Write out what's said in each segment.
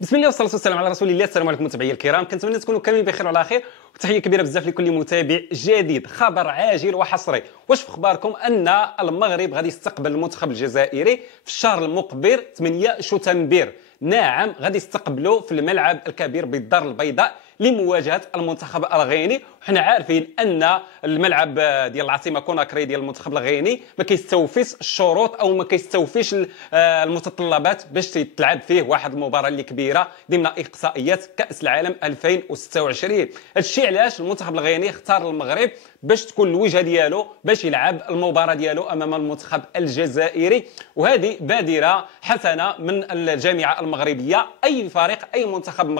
بسم الله والصلاه والسلام على رسول الله. السلام عليكم متابعي الكرام، كنتمنى تكونوا كاملين بخير وعلى خير، وتحيه كبيره بزاف لكل متابع جديد. خبر عاجل وحصري، واش في اخباركم ان المغرب غادي يستقبل المنتخب الجزائري في الشهر المقبل 8 شتنبر. نعم، غادي يستقبلوا في الملعب الكبير بالدار البيضاء لمواجهه المنتخب الغيني. وحنا عارفين ان الملعب ديال العاصمه كوناكري ديال المنتخب الغيني ما كيستوفيش الشروط او ما كيستوفيش المتطلبات باش تلعب فيه واحد المباراه اللي كبيره ضمن اقصائيات كاس العالم 2026. هذا الشيء علاش المنتخب الغيني اختار المغرب باش تكون الوجهه ديالو باش يلعب المباراه ديالو امام المنتخب الجزائري. وهذه بادره حسنه من الجامعه المغربيه. اي فريق، اي منتخب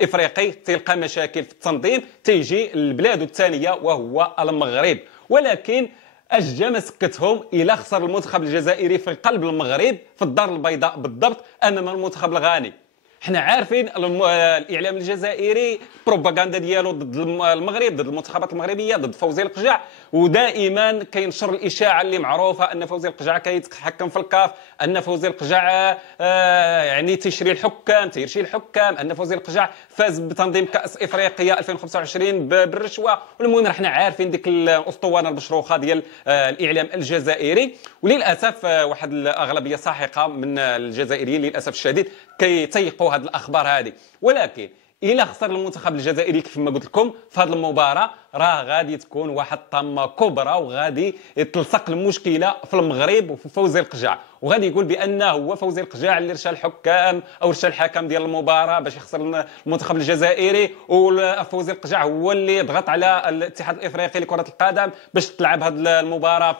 افريقي تلقى مشاكل في التنظيم تيجي البلاد الثانيه وهو المغرب، ولكن اش ما سكتهم الى خسر المنتخب الجزائري في قلب المغرب في الدار البيضاء بالضبط امام المنتخب الغاني. حنا عارفين الاعلام الجزائري بروباغندا ديالو ضد المغرب، ضد المنتخبات المغربيه، ضد فوزي القجع، ودائما كينشر الاشاعه اللي معروفه ان فوزي القجع كيتحكم في الكاف، ان فوزي القجع يعني تيشري الحكام، تيرشي الحكام، ان فوزي القجع فاز بتنظيم كاس افريقيا 2025 بالرشوه. والمهم حنا عارفين ديك الاسطوانه المشروخه ديال الاعلام الجزائري. وللاسف واحد الاغلبيه ساحقه من الجزائريين للاسف الشديد كيتيقوا هذه الاخبار هذه. ولكن الى خسر المنتخب الجزائري كيف ما قلت لكم في هذه المباراه، راه غادي تكون واحد الطامه كبرى، وغادي تلصق المشكله في المغرب وفي فوزي القجع، وغادي يقول بانه هو فوزي القجع اللي رشا الحكام او رشا الحكم ديال المباراه باش يخسر المنتخب الجزائري، وفوزي القجع هو اللي ضغط على الاتحاد الافريقي لكره القدم باش تلعب هذه المباراه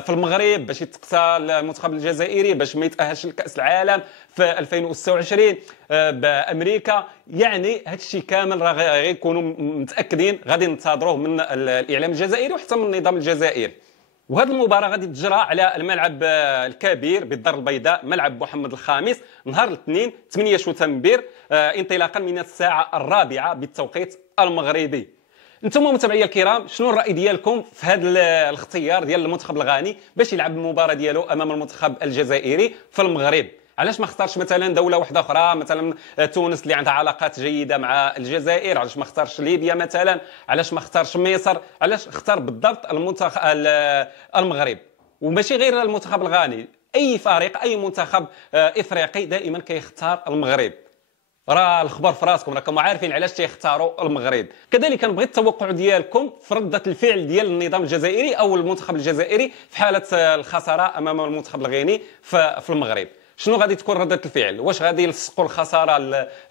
في المغرب باش يتقصى المنتخب الجزائري باش ما يتاهلش لكاس العالم في 2026 بامريكا. يعني هذا الشيء كامل راه غيكونوا متاكدين غادي ننتظروه من الاعلام الجزائري وحتى من النظام الجزائري. وهذه المباراه غادي تجرى على الملعب الكبير بالدار البيضاء، ملعب محمد الخامس، نهار الاثنين 8 شتنبر انطلاقا من الساعه 4 بالتوقيت المغربي. انتم متابعي الكرام، شنو الراي ديالكم في هذا الاختيار ديال المنتخب الغاني باش يلعب المباراه ديالو امام المنتخب الجزائري في المغرب؟ علاش ما اختارش مثلا دوله واحده اخرى، مثلا تونس اللي عندها علاقات جيده مع الجزائر؟ علاش ما اختارش ليبيا مثلا؟ علاش ما اختارش مصر؟ علاش اختار بالضبط المنتخب المغرب؟ وماشي غير المنتخب الغاني، اي فريق، اي منتخب افريقي دائما كيختار المغرب. راه الخبر في راسكم، راكم عارفين علاش تيختاروا المغرب. كذلك نبغي التوقع ديالكم في رده الفعل ديال النظام الجزائري او المنتخب الجزائري في حاله الخساره امام المنتخب الغيني في المغرب. شنو غادي تكون ردة الفعل؟ واش غادي يلصقوا الخساره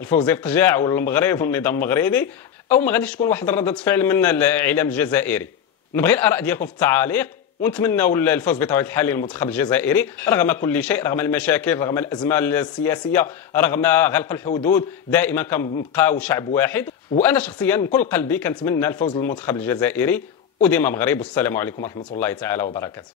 الفوزي القجاع والمغرب والنظام المغربي، او ما غاديش تكون واحد ردة فعل من الاعلام الجزائري؟ نبغي الاراء ديالكم في التعاليق، ونتمنوا الفوز بطبيعه الحال للمنتخب الجزائري رغم كل شيء، رغم المشاكل، رغم الازمه السياسيه، رغم غلق الحدود. دائما كنبقاو شعب واحد، وانا شخصيا من كل قلبي كنتمنى الفوز للمنتخب الجزائري، وديما مغرب. والسلام عليكم ورحمه الله تعالى وبركاته.